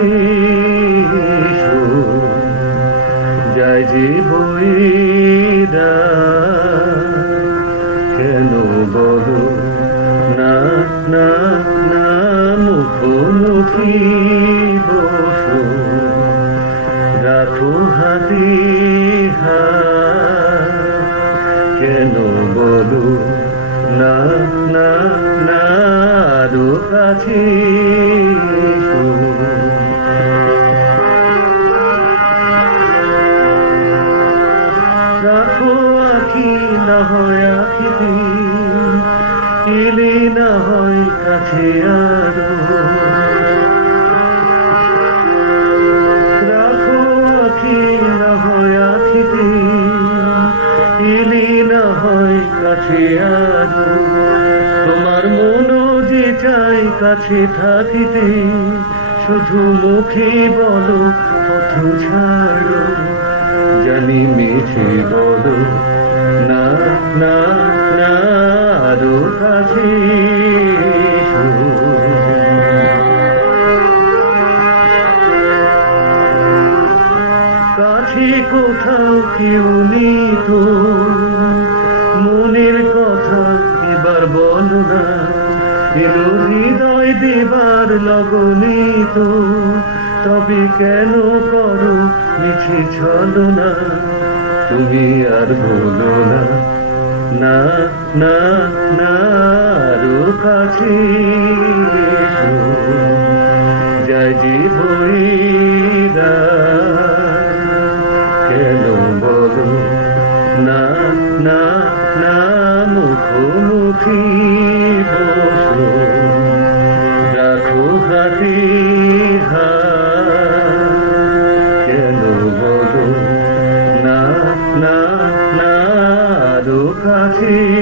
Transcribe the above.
এসো যায় যে বইরা কেন বলো? না না না, মুখোমুখি বসো। রাখো হাতে হাত, কেন না হয় আখিতে এলে না হয় কাছে আরও রাখো আখি না হয় আখিতে এলে না হয় কাছে আরও তোমার মনও যে চাই কাছে থাকিতে, শুধু মুখে বলো, পথ ছাড়ো। জানি মিছে বলো কাছে কোথাও কেউ নেই তো, মনের কথা এবার বলো না। এলো হৃদয় দেবার লগনে তো, তবে কেন করো মিছে ছলো না তুমি আর বলো না। না না না আরও কাছে এসো। যায় যে বইরা কেন বলো না না না, মুখোমুখি না না না আরও কাছে